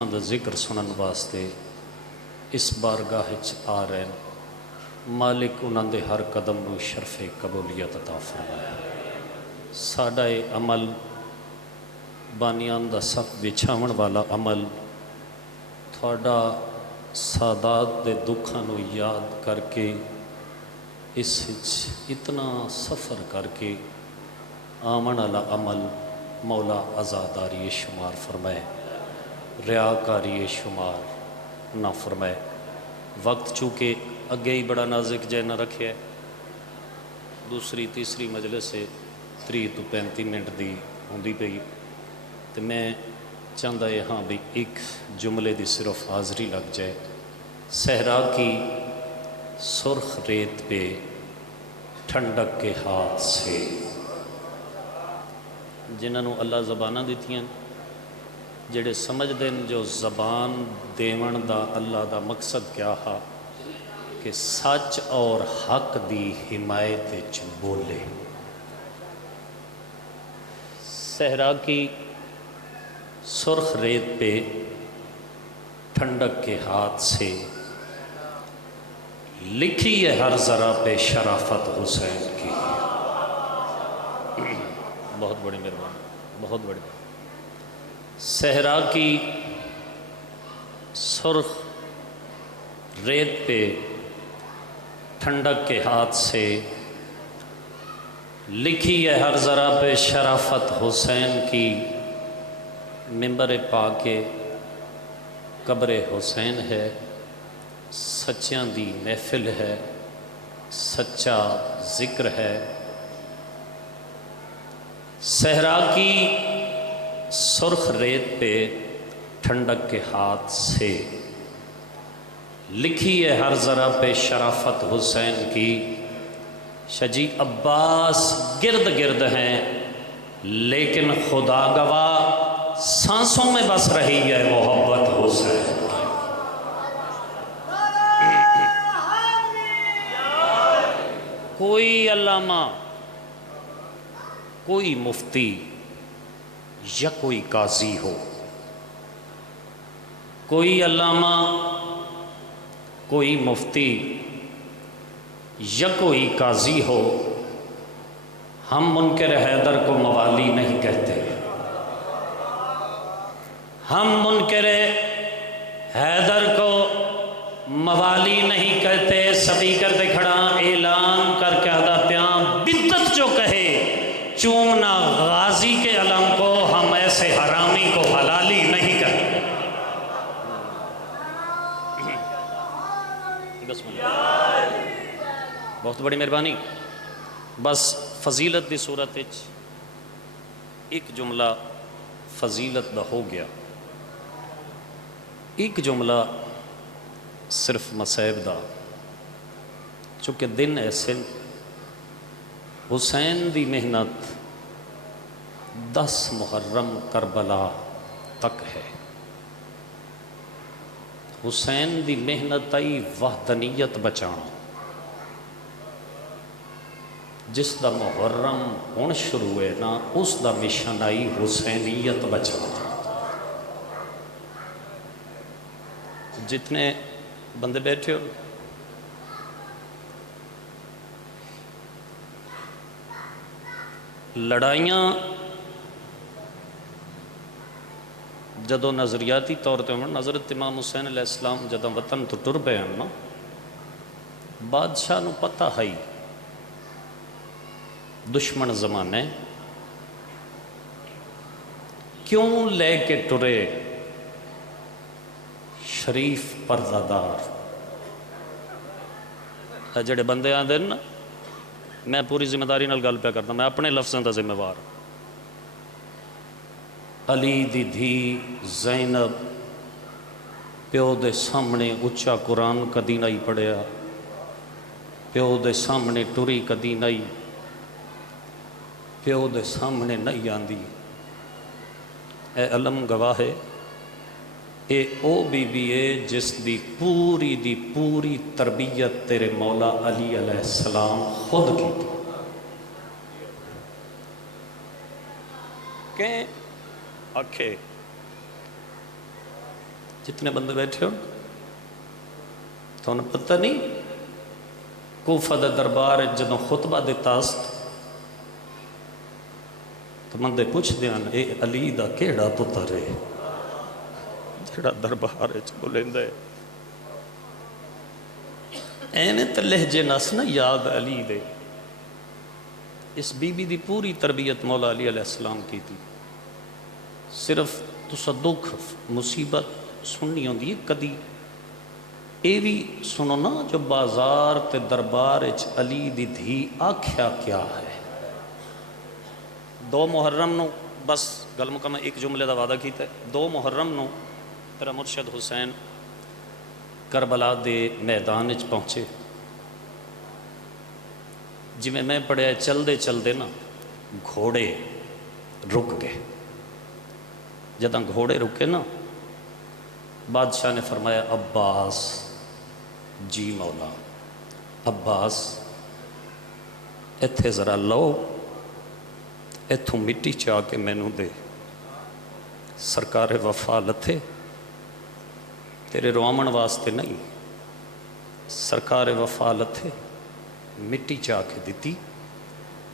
دا ذکر سنن واسطے اس بارگاہ آ رہے ہیں۔ مالک انہوں دے ہر قدم نو شرف قبولیت عطا فرمایا۔ ساڈا اے عمل بانیان دا صف بچھاون والا عمل تھوڑا سادات دے دکھاں نو یاد کر کے اس اتنا سفر کر کے آمن والا عمل مولا عزاداری شمار فرمائے، ریاکاری شمار نہ فرمائے۔ وقت چونکہ اگے ہی بڑا نازک جے نہ رکھے ہے، دوسری تیسری مجلس سے 30 تو 35 منٹ دی ہوندی پئی، تو میں چاہتا ہے ہاں بھی ایک جملے دی صرف حاضری لگ جائے۔ صحرا کی سرخ ریت پہ ٹھنڈک کے ہاتھ سے، جنہوں اللہ زبانہ دیتی ہیں، جڑے سمجھ دیں جو زبان دیون دا اللہ دا مقصد کیا ہا کہ سچ اور حق دی حمایت وچ بولے۔ صحرا کی سرخ ریت پہ ٹھنڈک کے ہاتھ سے لکھی ہے ہر ذرا پہ شرافت حسین کی۔ بہت بڑی مہربانی، بہت بڑی مہربانی۔ صحرا کی سرخ ریت پہ ٹھنڈک کے ہاتھ سے لکھی ہے ہر ذرا پہ شرافت حسین کی۔ ممبر پاک قبر حسین ہے، سچیاں دی محفل ہے، سچا ذکر ہے۔ صحرا کی سرخ ریت پہ ٹھنڈک کے ہاتھ سے لکھی ہے ہر ذرا پہ شرافت حسین کی۔ شجی عباس گرد گرد ہیں لیکن خدا گواہ سانسوں میں بس رہی ہے محبت حسین کی۔ کوئی علامہ، کوئی مفتی یا کوئی قاضی ہو، کوئی علامہ، کوئی مفتی یا کوئی قاضی ہو، ہم منکر حیدر کو موالی نہیں کہتے، ہم منکر حیدر کو موالی نہیں کہتے۔ سپیکر تے کھڑا اعلان کر کے آدھا پیاں بدت جو کہے چومنا غازی کے علم کو، ہم ایسے حرامی کو حلالی نہیں کرتے۔ بہت بڑی مہربانی۔ بس فضیلت دی صورت ایک جملہ فضیلت دا ہو گیا، ایک جملہ صرف مصائب دا، چونکہ دن ایسے حسین دی محنت 10 محرم کربلا تک ہے۔ حسین دی محنت آئی وحدانیت بچانا، جس دا محرم ہون شروع ہے نا اس دا مشن آئی حسینیت بچانا۔ جتنے بندے بیٹھے ہو، لڑائیاں جدو نظریاتی طور پہ حضرت امام حسین علیہ السلام جدو وطن تو ٹر پے ہیں نا، بادشاہ نو پتہ ہے دشمن زمانے کیوں لے کے ٹرے شریف پردادار۔ جڑے بندے آتے ہیں نا، میں پوری ذمہ داری نال گل پہ کرتا، میں اپنے لفظوں کا ذمہ وار۔ علی دی دھی زینب پیو دے سامنے اچا قرآن کدی نہیں پڑھیا، پیو دے سامنے ٹری کدی نہیں، پیو دے سامنے نہیں آندی۔ اے علم گواہ ہے، اے او بی بی اے جس دی پوری تربیت تیرے مولا علی علیہ السلام خود کی تھی۔ کہ آکھے जितने बंदे बैठे हो तुहानू पता नहीं कूफा दे दरबार जदों खुतबा दिता तो बंदे पुछदे हैं ये अली दा केड़ा पुत्र है जिहड़ा दरबार च बोलेंदा है। एवें तो लहजे नस ना याद अली दे। इस बीबी दी पूरी तरबियत मौला अली अलैहिस्सलाम की थी। सिर्फ तुसा दुख मुसीबत सुननी होंदी है कदी ये भी सुनो ना जो बाजार ते दरबार च अली दी धी आख्या क्या है। 2 मुहर्रम नू बस गल मुकम्मल एक जुमले का वादा किया। 2 मुहर्रम नू तेरा मुर्शद हुसैन करबला दे मैदान च पहुँचे। जिमें मैं पढ़िया चलते चलते ना घोड़े रुक गए। जदा घोड़े रुके ना बादशाह ने फरमाया अब्बास जी मौला अब्बास इत्थे ज़रा लो इत्थों मिट्टी चा के मैनू दे। सरकार वफा लथे तेरे रोआमण वास्ते नहीं सरकार वफा लथे मिट्टी चा के दी।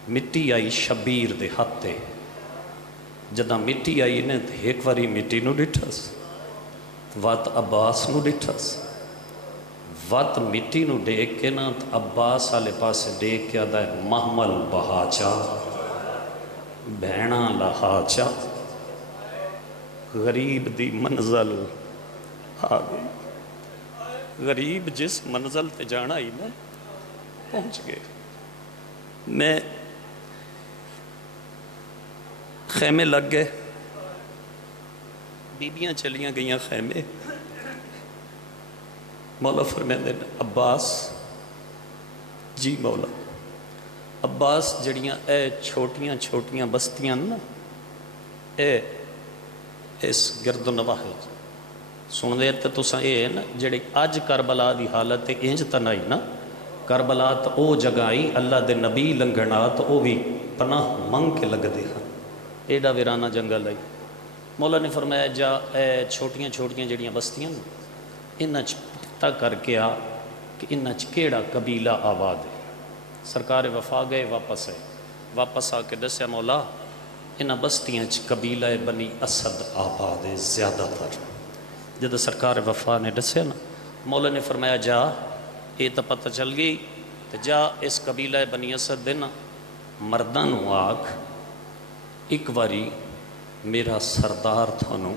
मिट्टी आई शबीर दे हाथे। जदा मिट्टी आई ने तो एक बारी मिट्टी नू डिठस वत अब्बास नू डिठस। वत मिट्टी नू देख के ना तो अब्बास वाले पासे देख के आदा है महमल बहाचा भैणा लहाचा गरीब दी मंजल आ गई। गरीब जिस मंजिल ते जाना ही ना पहुँच गए। मैं खैमे लग गए बीबियाँ चलियाँ गई खैमे। मौला फरमाते हैं अब्बास जी मौला अब्बास जड़ियाँ ए छोटियाँ छोटियाँ बस्तियां ना ए इस गिरदोनवाह सुनते तो तुसा ये है ना जड़ी अज करबला की हालत है इंज तो नहीं ना। करबला तो वह जगह आई अल्लाह के नबी लंघना तो वह भी पनाह मंग के लगते हैं। एडा वीराना जंगल आई। मौला ने फरमाया जा ए छोटियाँ छोटियाँ जड़ियाँ बस्तियां इन्हां च पता करके आ कि इन्हां च केड़ा कबीला आबाद है। सरकार वफा गए वापस आए। वापस आके दस्या मौला इन्हां बस्तियां च कबीला बनी असद आबाद है ज़्यादातर। जब सरकार वफा ने दस्या ना मौला ने फरमाया जा ये तो पता चल गई तो जा इस कबीला बनी असद दे ना मर्दां नूं आख एक बारी मेरा सरदार थानू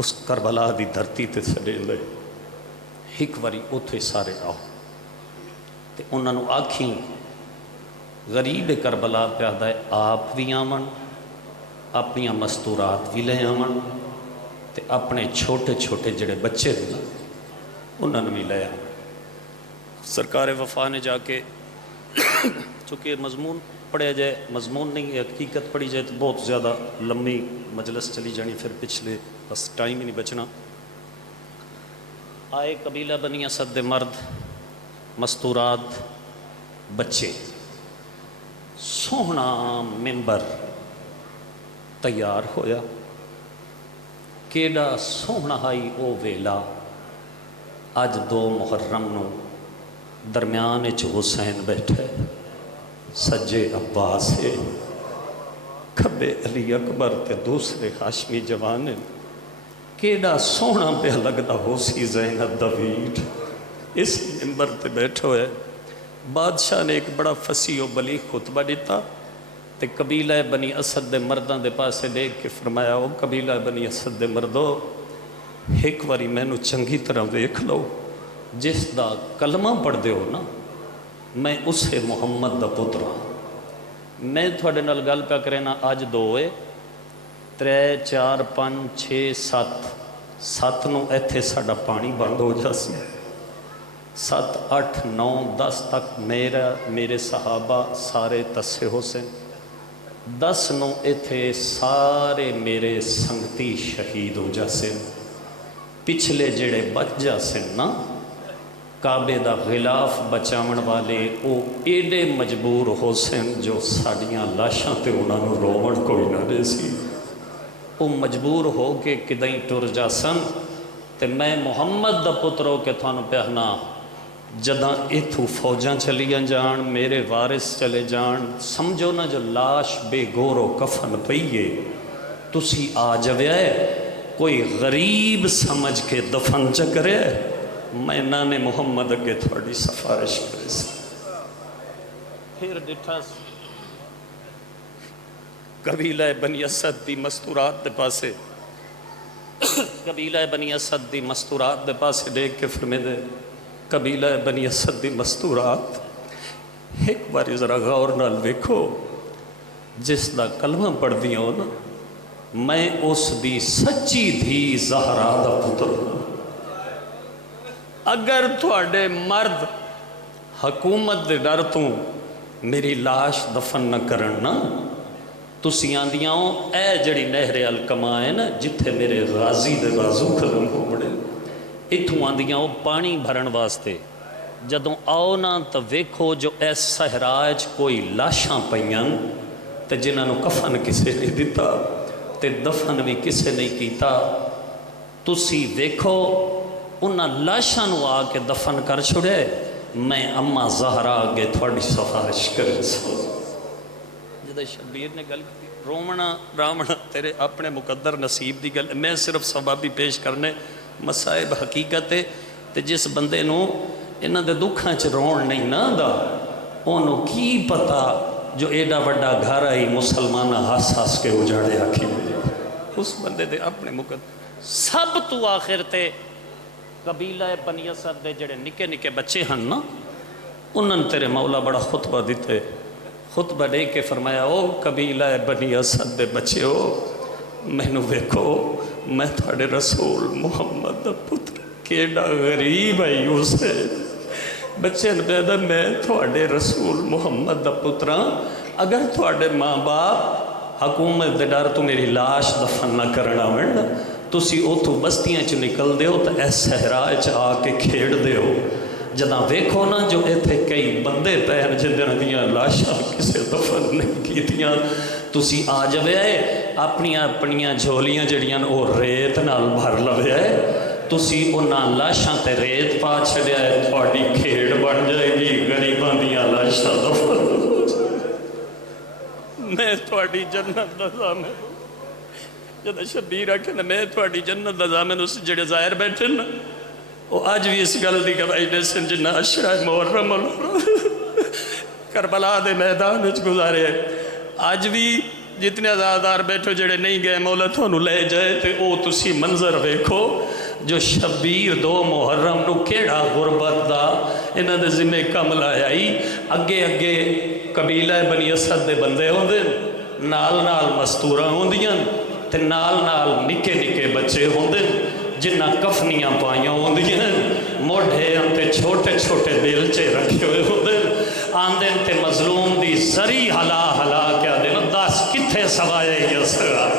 उस करबला की धरती ते छड़े ले एक बारी उत्थे सारे आओ तो उन्होंने आखी गरीब करबला प्यादा है आप भी आवन अपन मस्तूरात भी ले आवन ते अपने छोटे छोटे जड़े बच्चे ने ना उन्होंने भी ले आवन। सरकार वफा ने जाके चूँकि मजमून पढ़िया जाए मजमून नहीं है हकीकत पढ़ी जाए तो बहुत ज़्यादा लंबी मजलिस चली जानी फिर पिछले बस टाइम ही नहीं बचना। आए कबीला बनी असद मर्द मस्तूरात बच्चे सोहना मिंबर तैयार होया। केड़ा सोहना हाई ओ वेला अज 2 मुहर्रम नू दरम्यान च हुसैन बैठे सज्जे अब्बास है खब्बे अली अकबर ते दूसरे हाशमी जवान। केड़ा सोहना पे लगता हो सी ज़ैनब दा वीर इस मिंबर ते बैठो है। बादशाह ने एक बड़ा फसी और बलीग खुतबा दिता ते कबीला बनी असद दे मर्दां दे पासे देख के फरमाया ओ कबीला बनी असद दे मर्दो एक बारी मैनू चंगी तरह वेख लो जिस दा कलमा पढ़ते हो ना मैं उसे मुहम्मद दा पुत्र हाँ। मैं थोड़े नाल गल प्या करे ना अज 2 है 3 4 5 6 7 7 नूं इत्थे साडा पानी बंद हो जासी 7 8 9 10 तक मेरे सहाबा सारे तस्से हुसैन 10 नूं इत्थे सारे मेरे संगती शहीद हो जासे। पिछले जेड़े बच जासे ना काबे दा गिलाफ बचावन वाले वो एडे मजबूर हो सन जो साड़ियाँ लाशां ते उन्होंने रोवण कोई ना दे सी। वो मजबूर हो के किदई टुर जा सन ਤੇ ਮੈਂ ਮੁਹੰਮਦ ਦਾ ਪੁੱਤਰ ਹੋ ਕੇ ਤੁਹਾਨੂੰ ਪਿਆਣਾ जदां इथों फौजां चलियां जान मेरे वारिस चले जान समझो ना जो लाश बेगोरो कफन पई है तुसी आ जावे कोई गरीब समझ के दफन च करे मैं नाने मुहम्मद अगे थोड़ी सिफारिश करे फिर डिठा कबीला बनी असद दी मस्तूरात दे पासे कबीला बनी असद दी मस्तूरात दे पासे देख के फरमाते कबीला बनी असद दी मस्तूरात एक बार जरा गौर नाल वेखो जिसका कलमा पढ़दी हो ना मैं उस दी सच्ची धी ज़हरा दा पुत्र अगर थोड़े मर्द हकूमत दे डर तो मेरी लाश दफन न करन ना तुसी आंदियां हो ए जड़ी नहरे अलकमा है ना जिथे मेरे गाजी दे बाजू खत्म हो बड़े इथों आंदियां वो पानी भरन वास्ते जदों आओ ना तो वेखो जो इस सहरा च कोई लाशां पईयां ते जिन्हां कफन किसे नहीं दिता ते दफन भी किसे नहीं कीता तुसी वेखो उन्हां लाशां नूं आके दफन कर छुड़े मैं अम्मा ज़हरा अगे थोड़ी सिफारिश कर जदों शबीर ने गल की रोमना रावणा तेरे अपने मुकद्दर नसीब की गल मैं सिर्फ सबाबी पेश करने मसाइब हकीकत है तो जिस बंदे नूं इन्हां दे दुखां च रोण नहीं ना आंदा ओनू की पता जो एडा वड्डा घर आई मुसलमान हस हस के उजाड़े आखी उस बंदे दे अपने मुकद्दर सब तू आखिर ते कबीला बनी असद दे जड़े निके निके बच्चे हैं ना उन्होंने तेरे मौला बड़ा खुतबा दिते खुतबा दे के फरमाया ओ कबीला बनी असद दे बच्चे हो मैनू वेखो मैं थोड़े रसूल मुहम्मद दा पुत्र केड़ा गरीब है उसे बच्चे ने कहता मैं थोड़े रसूल मुहम्मद दा पुत्र अगर थोड़े माँ बाप हकूमत दे डर तो मेरी लाश दफन ना करना आवन तुसी उथों बस्तियां च निकलते हो तो इस सहरा च आके खेड़ते हो जदा वेखो ना जो इत्थे कई बंदे पैन जिन्हां दियां लाशां किसे दफन नहीं कीतियां तुसी आ जावे अपनियां अपनियां झोलियां जड़ियां वो रेत नाल भर लवे तुसी उन्हां लाशां ते रेत पा छड़िया थोड़ी खेड़ बन जाएगी गरीबां दियां लाशां दफन मैं थोड़ी जन्नत दा ज़ामिन जब शबीर आखे ना मैं थोड़ी जन्नत दा ज़ामिन उस जड़े ज़ाहिर बैठे ना वो अज भी इस गल की गवाही दे जिन्ना अशरा मुहर्रम करबला दे मैदान में गुजारे अज भी जितने आज़ादार बैठो जड़े नहीं गए मौला थानू ले जाए तो वो तुसी मंजर वेखो जो शबीर 2 मुहर्रम नू केड़ा गुरबत दा इन्हां दे जिम्मे कम लाया ही अगे अगे कबीला बनी असद दे बंदे होंदे नाल नाल मस्तूरा होंदियां ते नाल नाल निके निके बच्चे होंदे जिन्हां कफनियां पाइयां होंदियां मोढे ते छोटे छोटे बेलचे रखे हुए होंदे आंदे ते मजलूम दी जरी हला हला के आंदे दस किथे सवाए असगर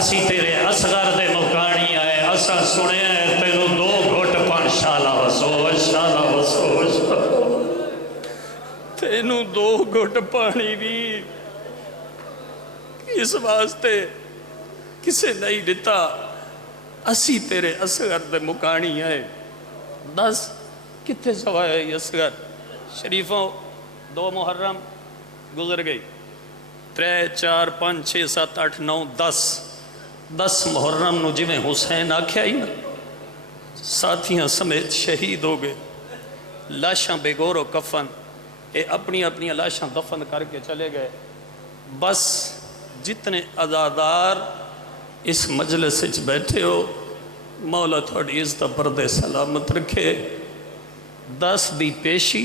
असी तेरे असगर दे मुकानी आए असा सुने तेनू 2 घुट पान शाला वसो तेनू 2 घुट पानी भी इस वास्ते किसे नहीं दिता असी तेरे असगर दे मुकानी आए दस किथे सवाए असगर शरीफों 2 मुहर्रम गुजर गई 3 4 5 6 7 8 9 10 मुहर्रम नू जिवें हुसैन आख्या ही ना साथियां समेत शहीद हो गए लाशां बेगोरो कफन ये अपनी अपनी लाशां दफन करके चले गए बस जितने अज़ादार इस मजलिस बैठे हो मौला थोड़ी इज्जत पर्दे सलामत रखे 10 दी पेशी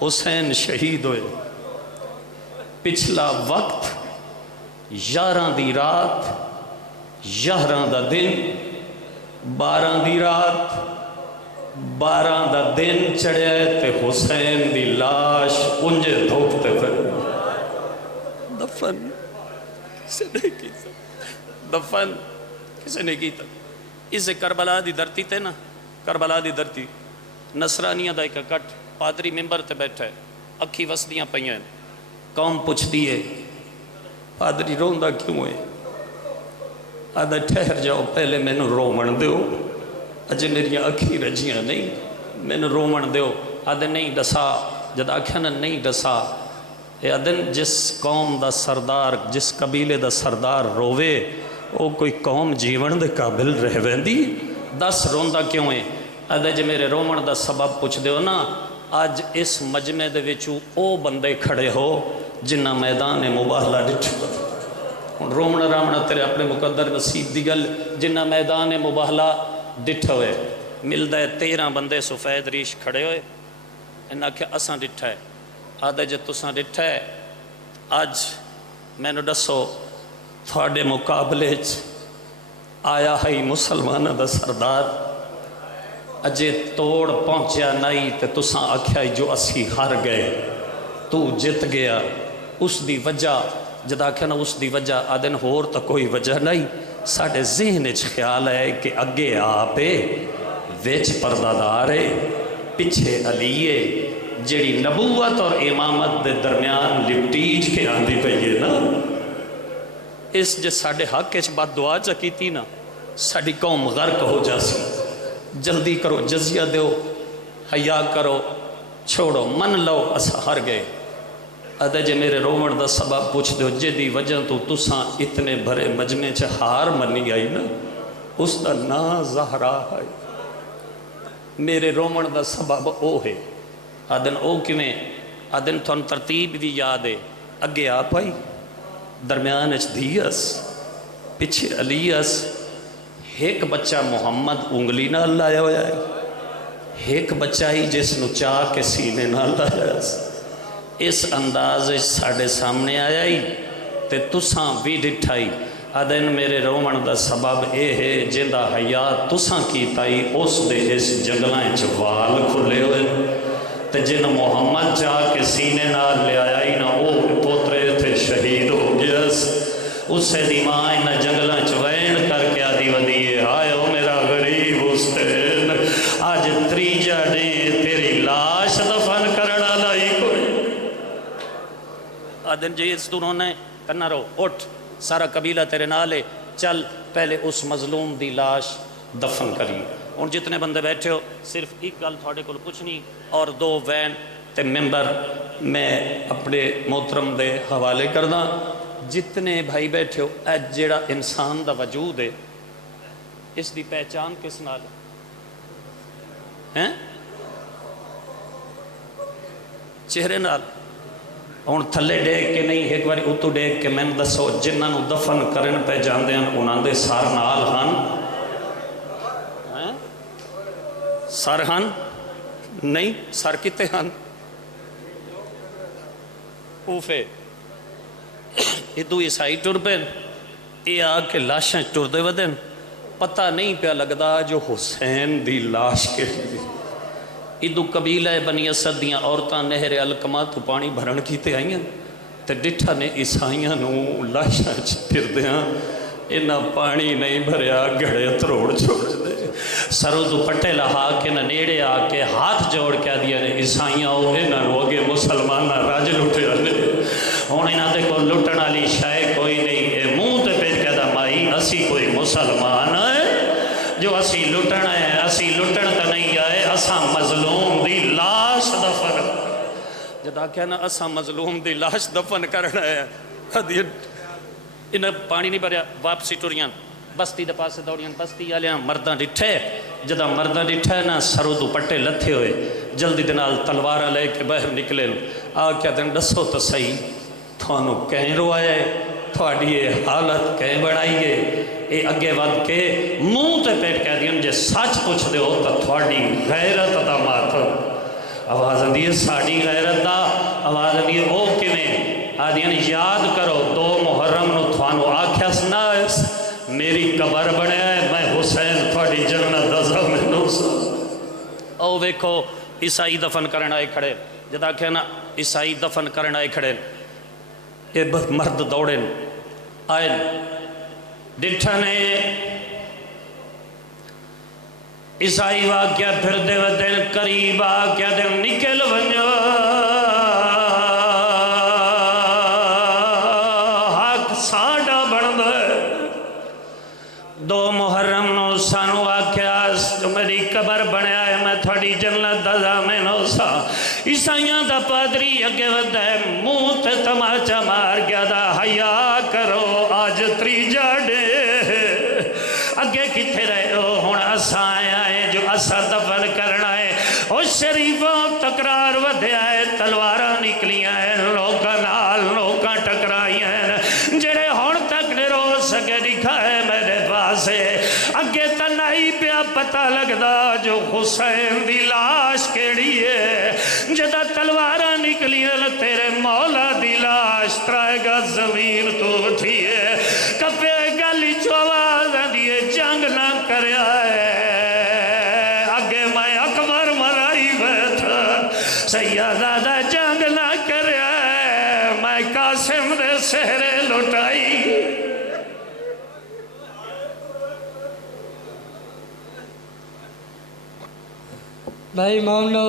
हुसैन शहीद होए पिछला वक्त 11 दी रात 11 दा दिन 12 दी रात 12 दा दिन चढ़िया ते हुसैन दी लाश उंजे धोपते पे दफन किसे नहीं की दफन किसे नहीं की इस करबला दी धरती ते ना करबला दी धरती नसरानिया का एक कट पादरी मैंबर ते बैठा है अखी वसदियां पईयां कौम पुछदी है पादरी रोंदा क्यों है आदा ठहर जाओ पहले मैनू रोवन दो अजे मेरिया अखी रजियां नहीं, मैनू रोवण दो। आदे नहीं दसा, जद आख्या ना नहीं दसा, ये आदन जिस कौम का सरदार, जिस कबीले का सरदार रोवे, वो कोई कौम जीवन के काबिल रह वेंदी? दस रोंदा क्यों है? आदे जे मेरे रोवण का सबब पुछ दो ना, अज इस मजमे दे विचों ओ बंदे खड़े हो जिन्ना मैदान मुबाहला डिठा। हुण रोवण रावण तेरे अपने मुकद्दर नसीब की गल, जिन्ना मैदान मुबाहला डिठा हुए। मिलता है 13 बंदे सफेद रीश खड़े हुए, इन्हें आख्या असा डिठा है। आदे जे तुसा डिठा है, अज मैनू दसो थोड़े मुकाबले आया है मुसलमानों का सरदार, अजे तोड़ पहुँचा नहीं तो तुसा आख्या जो असी हार गए, तू जित गया। उसकी वजह जद आख्या ना उसकी वजह, आदन होर तो कोई वजह नहीं, साढ़े जहन ख्याल है कि अगे आप विच परदादार है, पिछे अली है, जिहड़ी नबूवत और इमामत के दरम्यान लिपटीज के आंदी पई है ना। इस जे साढ़े हक च बद दुआ च कीती ना, साड़ी कौम गर्क हो जासी। जल्दी करो, जजिया दो, हया करो, छोड़ो, मन लो असा हार गए। अदे जे मेरे रोवण का सबब पूछ दो, जिहदी वजह तो तुसा इतने भरे मजमे च हार मनी आई ना, उसका ना ज़हरा है। मेरे रोवण का सबब ओ है। आदन ओ किवें? आदन तुहानू तरतीब भी याद है। अगे आप आई, दरम्यान धीअस, पिछे अलीअस, एक बच्चा मुहम्मद उंगली नाल लाया होया है, एक बच्चा ही जिसनू चाह के सीने नाल लाया। इस अंदाज साढ़े सामने आया ही ते तुसा भी डिठाई। आदन मेरे रोवण का सबब यह है, जिंदा हया तुसा कीता ही उस दे इस जंगलों च वाल खुले हुए, ते जिन मुहम्मद चाह के सीने नाल लिया ही ना, वो पोतरे थे शहीद हो गया। उसे दी माँ इन्हें जंगलों च वैन करके आदि वधी है, हाय ओ मेरा गरीब हुसैन, अज त्रीजा डे तेरी लाश दफन करने वाला ही कोई। आदन जी इस तू रोना है, कन्ना रो, उठ, सारा कबीला तेरे नाल है, चल पहले उस मजलूम की लाश दफन करी। हुण जितने बंदे बैठे हो, सिर्फ एक गल थोड़े को पुछनी, और 2 वैन ते मैंबर मैं अपने मोहतरम दे हवाले करदा। जितने भाई बैठे हो, अज जिहड़ा इंसान का वजूद है, इसकी पहचान किस नाल है? चेहरे नाल। हुण थले डेग के नहीं, एक बार उतों डेग के मैंने दसो, जिन्होंने दफन करन पे जाते हैं उन्होंने सर नाल हन? सर हन नहीं? सर किते हन? ऊफे इदू ईसाई टुर पे, ये आके लाशां टुरदे वदन, पता नहीं पिया लगता जो हुसैन दी लाश के इदू कबीला बनी असद दियाँ औरतां नहर अलकमा तो पानी भरण कीते आईयां, तो डिठा ने ईसाइयां लाशां फिरदियां, इन्ना पानी नहीं भरया, घड़े त्रोड़ छोड़ दे। सरों दुपट्टे लहा के न नेड़े आके हाथ जोड़ के आदिया ने ईसाइयां इन्हों अगे मुसलमान रज लुटिया ने। हुण इन्हां दे कोल लुटण वाली शाय कोई नहीं है, मूँह ते पेट कहदा माई असी कोई मुसलमान है जो असी लुटण है, असी लुटण तो नहीं आए, असा मजलूम दी लाश दफन। जद आख्या ना असा मजलूम दी लाश दफन करना है, इन्हें पानी नहीं भरया, वापसी टुरियां बस्ती के पास दौड़ियां। बस्ती वाले मर्दा डिठे, जदा मर्दा डिठे ना, सरों दुपट्टे लथे हुए, जल्दी दे नाल तलवार लेके बाहर निकले। आ क्या दिन दसो तो सही, थानू कैं रोआया है, थोड़ी ये हालत कैं बनाई है? ये अगे वध के मूँह ते पेट कह दिया, जे सच पुछते हो तो थोड़ी गैरत का मातम। आवाज़ आती है साड़ी गैरत का, आवाज़ आती है ओ किवें? आदियां याद करो 2 मुहर्रम नूं थानू आख्या ना मेरी कबर बनया है, मैं हुसैन थोड़ी जन्नत दसा मैनू। ओ वेखो ईसाई दफन करन आए खड़े, जद आख्या ना ईसाई दफन करन आए खड़े, ये मर्द दौड़े आए डिठा ने ईसाई वाक्या फिर दिन करीब आख्या दिन निकल वञो, हक साडा बनदा। 2 मुहर्रम नूं सानू आख्या मेरी कबर बनया है, मैं थोड़ी जन्नत दा ज़ामिन हो सा। ईसाइयां दा पादरी अगे वधा है, मुंह ते तमाचा मार गया दा हया करो आज त्रीजा डे। अगे किथे रहे हो, हुण असा आया है जो असा दफन करना है। और शरीफों तकरार वध्या है, तलवारां निकलियां है, लोकां नाल लोकां टकराइयां हैं, जेड़े हुण तक नहीं रो सके दिखा है मेरे पास है। अगे तो नहीं पिया पता लगदा जो हुसैन दी लाश केड़ी है। जदा तलवारां निकलियां तेरे मौला दी लाश त्राएगा जमीन तो उठी है। कपे गली चो आवाज आंदी है जंग ना करया है। अगे मैं अकबर मराई बैठा, सैयदा जंग ना करया है, मैं कासिम दे सेहरे लुटाई। भाई इमाम